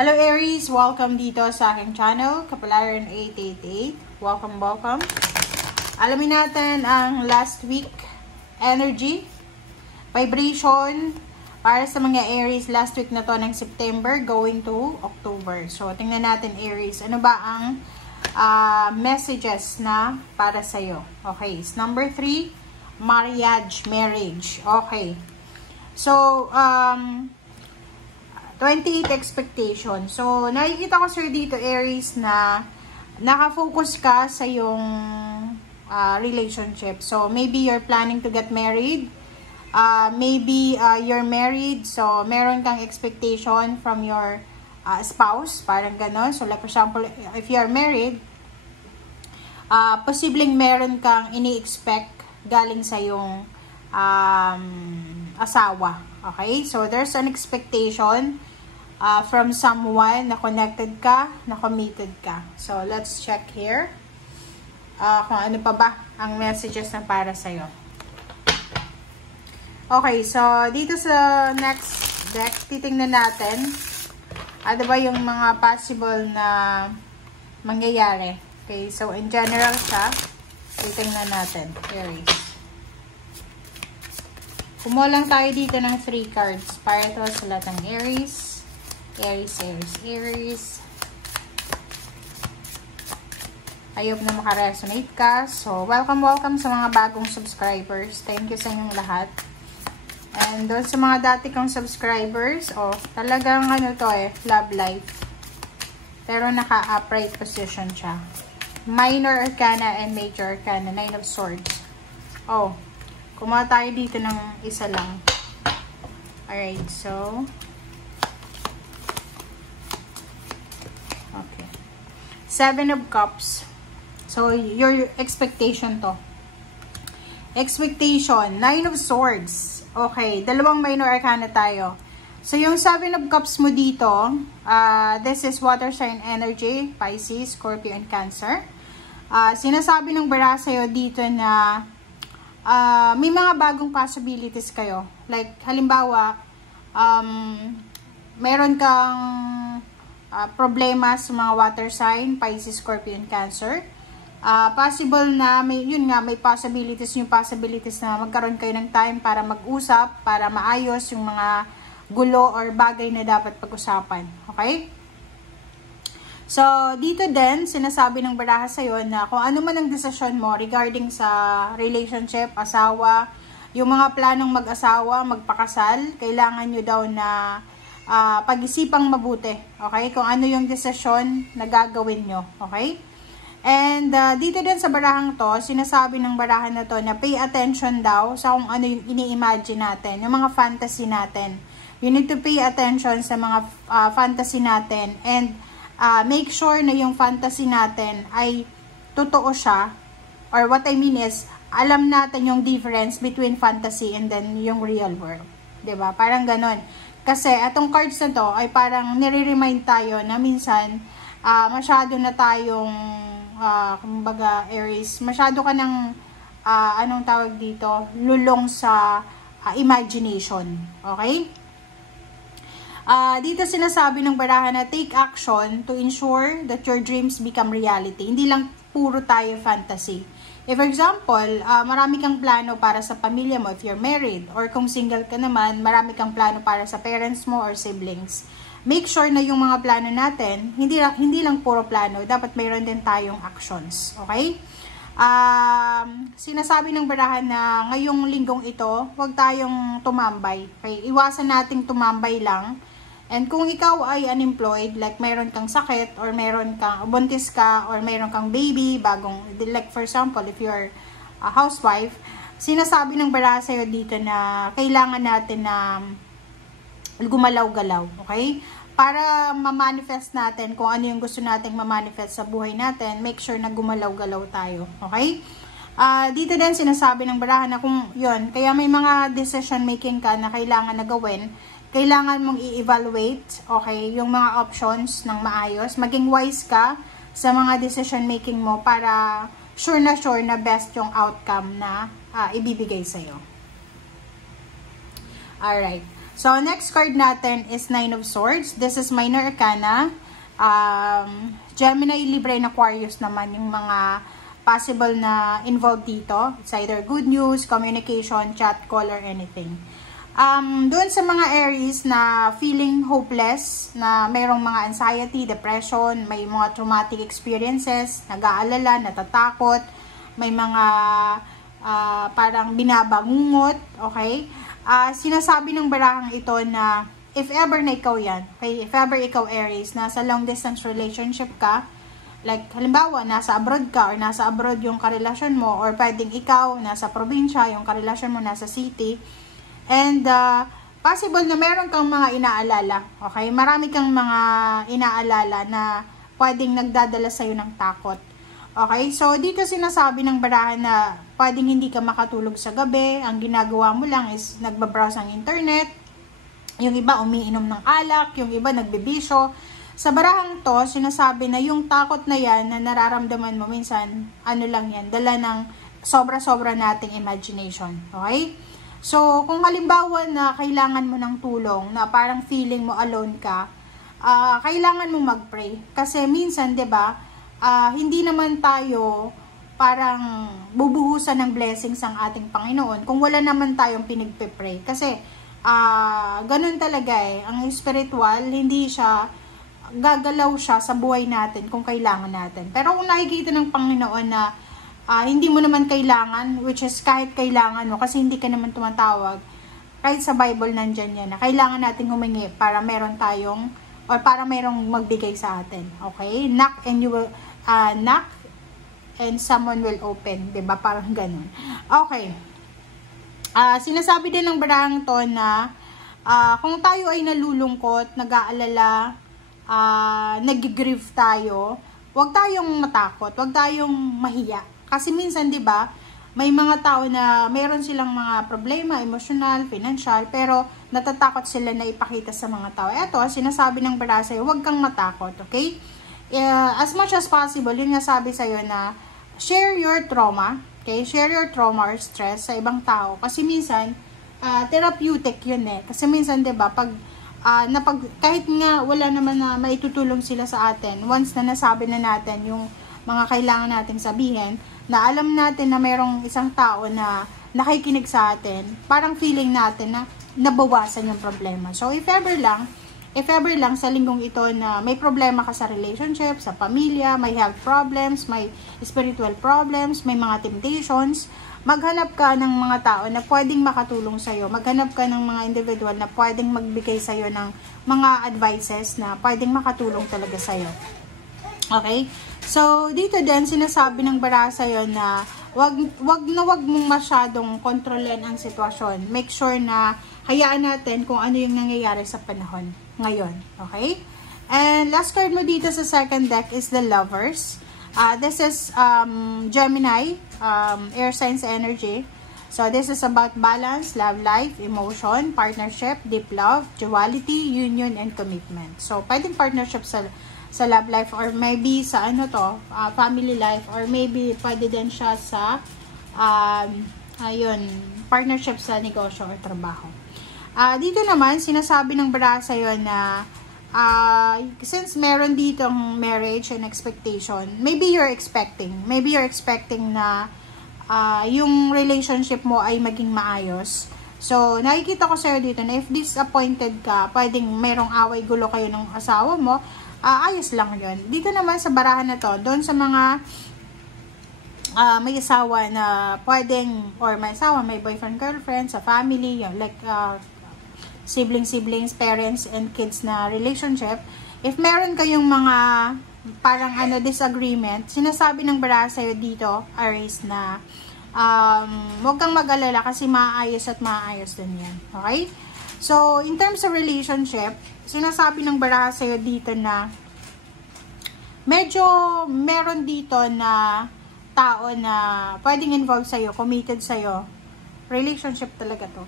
Hello Aries! Welcome dito sa aking channel, Kapalaran 888. Welcome. Alamin natin ang last week energy, vibration, para sa mga Aries last week na to ng September going to October. So, tingnan natin Aries, ano ba ang messages na para sa'yo. Okay, number 3, marriage. Okay. So, 28 expectation. So, nakikita ko sir dito, Aries, na nakafocus ka sa yung relationship. So, maybe you're planning to get married. Maybe you're married. So, meron kang expectation from your spouse. Parang gano'n. So, like for example, if you're married, posibleng meron kang ini-expect galing sa yung asawa. Okay? So, there's an expectation from someone na connected ka, na committed ka. So, let's check here kung ano pa ba ang messages na para sa'yo. Okay, so, dito sa next deck, titingnan natin ano ba yung mga possible na mangyayari. Okay, so, in general siya, titingnan natin. Aries. Kumuha lang tayo dito ng 3 cards para ito sa lahat ng Aries. Aries. I hope na makaresonate ka. So, welcome sa mga bagong subscribers. Thank you sa inyong lahat. And doon sa mga dati kong subscribers, talagang ano to love life. Pero naka-upright position siya. Minor Arcana and Major Arcana, 9 of Swords. Kumuha tayo dito ng isa lang. Alright, so okay. 7 of Cups. So, your expectation to. Expectation, 9 of Swords. Okay, dalawang minor arcana tayo. So, yung 7 of Cups mo dito, this is water sign energy, Pisces, Scorpio, and Cancer. Sinasabi ng bara sa'yo dito na may mga bagong possibilities kayo. Like, halimbawa, meron kang problema sa mga water sign, Pisces, Scorpio, and Cancer. Possible na, may possibilities na magkaroon kayo ng time para mag-usap, para maayos yung mga gulo or bagay na dapat pag-usapan. Okay? So, dito din, sinasabi ng baraha sa'yo na kung ano man ang desisyon mo regarding sa relationship, asawa, yung mga planong mag-asawa, magpakasal, kailangan nyo daw na pag-isipang mabuti. Okay? Kung ano yung desisyon na gagawin nyo. Okay? And dito din sa barahang to, sinasabi ng barahan na to na pay attention daw sa kung ano yung ini-imagine natin, yung mga fantasy natin. You need to pay attention sa mga fantasy natin and make sure na yung fantasy natin ay totoo siya, or what I mean is, alam natin yung difference between fantasy and then yung real world. 'Di ba? Parang ganon. Kasi atong cards na to ay parang nire-remind tayo na minsan masyado na tayong kumbaga Aries, masyado ka ng anong tawag dito, lulong sa imagination. Okay? Dito sinasabi ng barahan na take action to ensure that your dreams become reality. Hindi lang puro tayo fantasy. If for example, marami kang plano para sa pamilya mo if you're married, or kung single ka naman, marami kang plano para sa parents mo or siblings. Make sure na yung mga plano natin, hindi lang puro plano, dapat mayroon din tayong actions. Okay? Sinasabi ng barahan na ngayong linggong ito, huwag tayong tumambay. Okay? Iwasan nating tumambay lang. And kung ikaw ay unemployed, like mayroon kang sakit, or mayroon kang buntis ka, or mayroon kang baby, like for example, if you're a housewife, sinasabi ng baraha sa'yo dito na kailangan natin na gumalaw-galaw, okay? Para ma-manifest natin kung ano yung gusto nating ma-manifest sa buhay natin, make sure na gumalaw-galaw tayo, okay? Dito din sinasabi ng baraha na kung yun, kaya may mga decision making ka na kailangan na gawin, kailangan mong i-evaluate, okay, yung mga options ng maayos. Maging wise ka sa mga decision making mo para sure na best yung outcome na ibibigay sa'yo. Alright. So, next card natin is Nine of Swords. This is Minor Arcana. Gemini, Libra, and Aquarius naman yung mga possible na involved dito. It's either good news, communication, chat, call, or anything. Doon sa mga Aries na feeling hopeless, na mayroong mga anxiety, depression, may mga traumatic experiences, nag-aalala, natatakot, may mga parang binabangungot, okay? Sinasabi ng barahang ito na if ever na ikaw yan, okay? If ever ikaw Aries, nasa long distance relationship ka, like halimbawa, nasa abroad ka or nasa abroad yung karelasyon mo, or pwedeng ikaw, nasa probinsya, yung karelasyon mo nasa city, and possible na meron kang mga inaalala, okay? Marami kang mga inaalala na pwedeng nagdadala sa'yo ng takot. Okay, so dito sinasabi ng barahan na pwedeng hindi ka makatulog sa gabi, ang ginagawa mo lang is nagbabrowse ng internet, yung iba umiinom ng alak, yung iba nagbibisyo. Sa barahang to, sinasabi na yung takot na yan na nararamdaman mo minsan, ano lang yan, dala ng sobra-sobra nating imagination. Okay? So, kung halimbawa na kailangan mo ng tulong, na parang feeling mo alone ka, kailangan mo mag-pray. Kasi minsan, 'di ba, hindi naman tayo parang bubuhusan ng blessings ang ating Panginoon kung wala naman tayong pinagpe-pray. Kasi ganun talaga eh. Ang spiritual, hindi siya gagalaw siya sa buhay natin kung kailangan natin. Pero kung nakikita ng Panginoon na hindi mo naman kailangan, which is kahit kailangan mo, kasi hindi ka naman tumatawag, kahit sa Bible nandyan yan, na kailangan natin humingi para meron tayong, or para merong magbigay sa atin. Okay? Knock and you will, knock and someone will open. Diba? Parang ganun. Okay. Sinasabi din ng barang to na, kung tayo ay nalulungkot, nag-aalala, nag-grieve tayo, huwag tayong matakot, huwag tayong mahiya. Kasi minsan, 'di ba, may mga tao na mayroon silang mga problema, emotional, financial, pero natatakot sila na ipakita sa mga tao. Ito, sinasabi ng bara sa'yo, huwag kang matakot, okay? As much as possible, yun nga sabi sa'yo na share your trauma, okay? Share your trauma or stress sa ibang tao. Kasi minsan, therapeutic yun eh. Kasi minsan, 'di ba, kahit nga wala naman na maitutulong sila sa atin, once na nasabi na natin yung mga kailangan nating sabihin, na alam natin na mayroong isang tao na nakikinig sa atin, parang feeling natin na nabawasan yung problema. So, if ever lang sa linggong ito na may problema ka sa relationship, sa pamilya, may health problems, may spiritual problems, may mga temptations, maghanap ka ng mga tao na pwedeng makatulong sa'yo. Maghanap ka ng mga individual na pwedeng magbigay sa'yo ng mga advices na pwedeng makatulong talaga sa'yo. Okay? So, dito din, sinasabi ng bara sa'yo na wag mong masyadong kontrolin ang sitwasyon. Make sure na hayaan natin kung ano yung nangyayari sa panahon ngayon. Okay? And last card mo dito sa second deck is the Lovers. This is Gemini, air signs energy. So, this is about balance, love life, emotion, partnership, deep love, duality, union, and commitment. So, pwedeng partnership sa love life, or maybe sa family life, or maybe pwede din siya sa partnership sa negosyo or trabaho. Dito naman sinasabi ng bara sa'yo na since meron ditong marriage and expectation, maybe you're expecting na yung relationship mo ay maging maayos. So, nakikita ko sa'yo dito na if disappointed ka, pwedeng merong away, gulo kayo ng asawa mo, ayos lang yun. Dito naman sa barahan na to, doon sa mga may asawa na pwedeng, or may asawa, may boyfriend, girlfriend, sa family, like siblings, parents, and kids na relationship, if meron kayong mga parang disagreement, sinasabi ng bara sa'yo dito, Aries, na huwag kang mag-alala kasi maayos at maayos din yan. Okay? So, in terms of relationship, sinasabi ng baraha sa'yo dito na medyo meron dito na tao na pwedeng involved sa'yo, committed sa'yo. Relationship talaga to.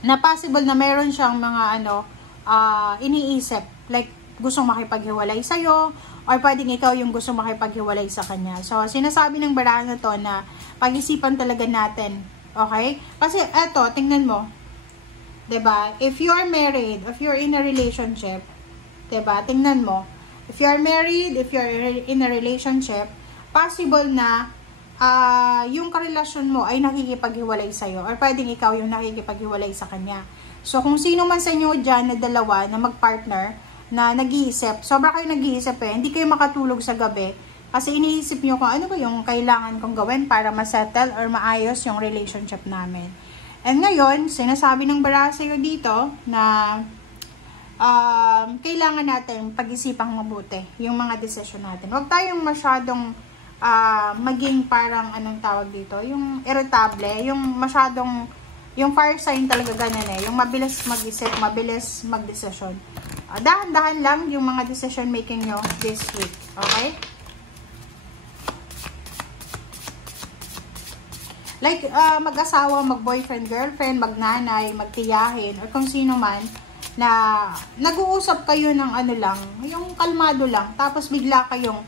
Na possible na meron siyang mga iniisip. Like, gustong makipaghiwalay sa'yo, or pwedeng ikaw yung gustong makipaghiwalay sa kanya. So, sinasabi ng baraha na to na pag-isipan talaga natin. Okay? Kasi, eto, tingnan mo. 'Diba? If you are married, if you're in a relationship, 'diba? Tingnan mo. If you are married, if you're in a relationship, possible na yung karelasyon mo ay nakikipaghiwalay sa'yo, or pwedeng ikaw yung nakikipaghiwalay sa kanya. So, kung sino man sa inyo dyan na dalawa na mag-partner, na nag-iisip, sobra kayo nag-iisip hindi kayo makatulog sa gabi, kasi iniisip nyo kung ano ba yung kailangan kong gawin para masettle or maayos yung relationship namin. And ngayon, sinasabi ng baraha sa'yo dito na kailangan natin pag-isipang mabuti yung mga desisyon natin. Huwag tayong masyadong maging parang anong tawag dito, yung irritable, yung masyadong, yung fire sign talaga ganun yung mabilis mag-isip, mabilis mag-desisyon. Dahan-dahan lang yung mga decision making nyo this week. Okay? Like, mag-asawa, mag-boyfriend, girlfriend, mag-nanay, magtiyahin, or kung sino man, na nag-uusap kayo ng ano lang, yung kalmado lang, tapos bigla kayong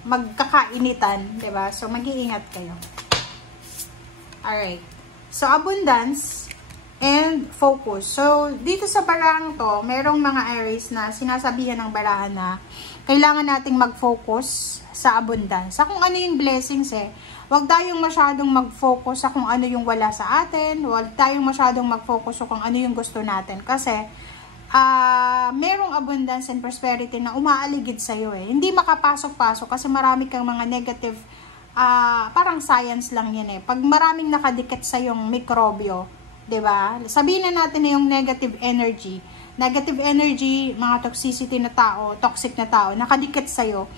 magkakainitan, diba? So, mag-iingat kayo. Alright. So, abundance and focus. So, dito sa barahang to, merong mga Aries na sinasabihan ng barahan na kailangan nating mag-focus sa abundance. Sa kung ano yung blessings Huwag tayong masyadong mag-focus sa kung ano yung wala sa atin. Huwag tayong masyadong mag-focus sa kung ano yung gusto natin. Kasi, merong abundance and prosperity na umaaligid sa'yo Hindi makapasok-pasok kasi marami kang mga negative, parang science lang yan Pag maraming nakadikit sa yung mikrobyo, diba? Sabihin na natin na yung negative energy, mga toxicity na tao, toxic na tao, nakadikit sa'yo.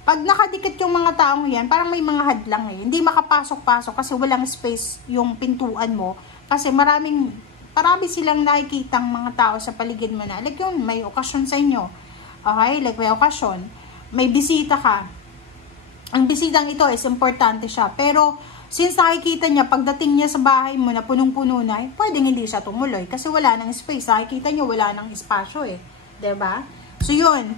Pag nakadikit yung mga taong yan, parang may mga hadlang Hindi makapasok-pasok kasi walang space yung pintuan mo. Kasi marami silang nakikitang mga tao sa paligid mo na. Like yun, may okasyon sa inyo. Okay? Like may okasyon. May bisita ka. Ang bisitang ito is importante siya. Pero, since nakikita niya, pagdating niya sa bahay mo na punong-puno na, pwedeng hindi siya tumuloy. Kasi wala nang space. Nakikita niyo, wala nang espasyo Diba? So, yun.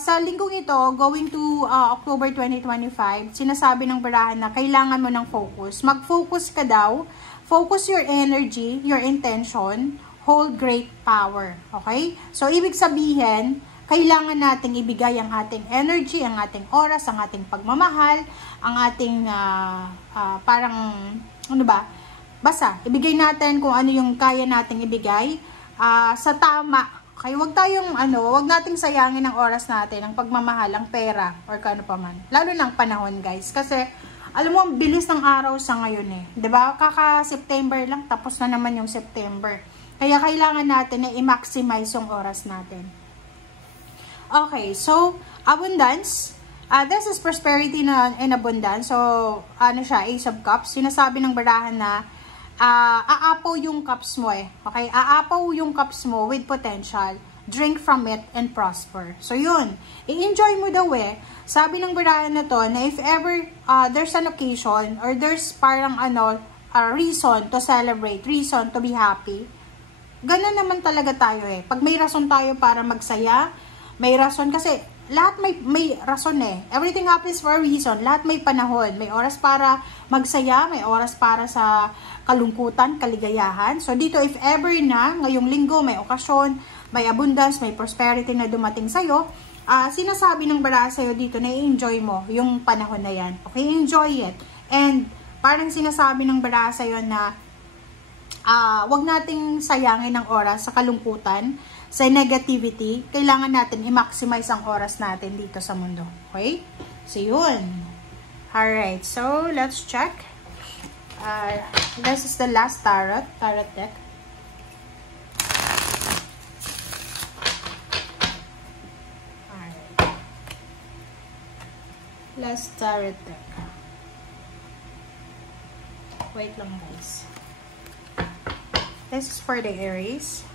Sa linggong ito, going to October 2025, sinasabi ng barahan na kailangan mo ng focus. Mag-focus ka daw. Focus your energy, your intention, hold great power. Okay? So, ibig sabihin, kailangan nating ibigay ang ating energy, ang ating oras, ang ating pagmamahal, ang ating parang, ano ba? Basta, ibigay natin kung ano yung kaya nating ibigay sa tama. Kaya wag nating sayangin ang oras natin, ang pagmamahal, ang pera, or kano pa man. Lalo ng panahon, guys. Kasi, alam mo, ang bilis ng araw sa ngayon Diba? Kaka-September lang, tapos na naman yung September. Kaya kailangan natin na i-maximize yung oras natin. Okay, so, abundance. This is prosperity and abundance. So, ano siya, Ace of Cups. Sinasabi ng barahan na, aapaw yung cups mo Okay? Aapaw yung cups mo with potential. Drink from it and prosper. So, yun. I-enjoy mo daw Sabi ng barahan na to, na if ever there's an occasion or there's parang a reason to celebrate, reason to be happy, ganun naman talaga tayo Pag may rason tayo para magsaya, may rason kasi lahat may rason Everything happens for a reason. Lahat may panahon. May oras para magsaya, may oras para sa kalungkutan, kaligayahan. So, dito, if ever na, ngayong linggo, may okasyon, may abundance, may prosperity na dumating sa'yo, sinasabi ng baraha sa'yo dito na i-enjoy mo yung panahon na yan. Okay? Enjoy it. And, parang sinasabi ng baraha sa'yo na wag nating sayangin ang oras sa kalungkutan, sa negativity. Kailangan natin i-maximize ang oras natin dito sa mundo. Okay? So, yun. Alright. So, let's check. This is the last tarot deck. Alright. Last tarot deck. Wait lang, guys. This is for the Aries.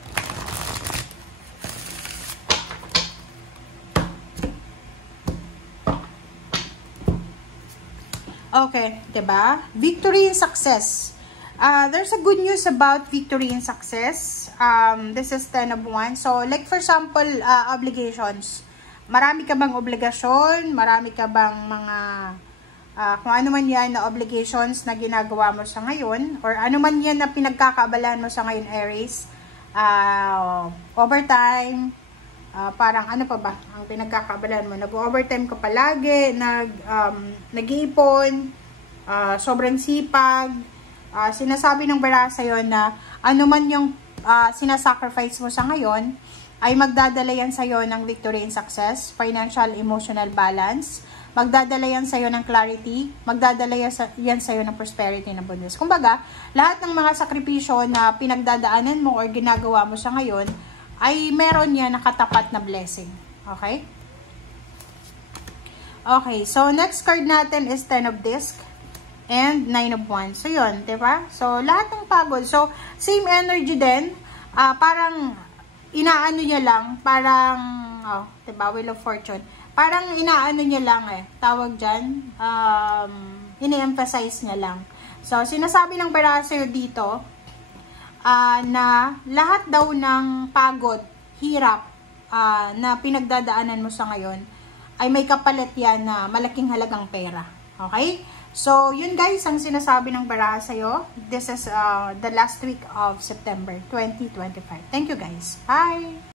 Okay, diba? Victory and success. There's a good news about victory and success. This is 10 of Wands. So, like for example, obligations. Marami ka bang obligasyon? Marami ka bang mga Kung ano man yan na obligations na ginagawa mo sa ngayon, or ano man yan na pinagkakaabalahan mo sa ngayon, Aries, overtime, parang ano pa ba ang pinagkakaabalahan mo? Nag-overtime ka palagi, nag-iipon, sobrang sipag, sinasabi ng bara sa'yo na ano man yung sinasacrifice mo sa ngayon, ay magdadala yan sa'yo ng victory and success, financial, emotional balance, magdadala yan sa'yo ng clarity, magdadala yan sa'yo ng prosperity and abundance. Kumbaga, lahat ng mga sakripisyo na pinagdadaanan mo or ginagawa mo sa ngayon, ay meron yan nakatapat na blessing. Okay? Okay, so next card natin is 10 of Disc and 9 of Wands. So yun, diba? So lahat ng pagod. So same energy din. Parang inaano niya lang, parang, diba, Wheel of Fortune. Parang inaano niya lang tawag dyan, ini-emphasize niya lang. So, sinasabi ng bara sa'yo dito, na lahat daw ng pagod, hirap, na pinagdadaanan mo sa ngayon, ay may kapalit yan na malaking halagang pera. Okay? So, yun guys, ang sinasabi ng bara sa'yo. This is the last week of September 2025. Thank you guys. Bye!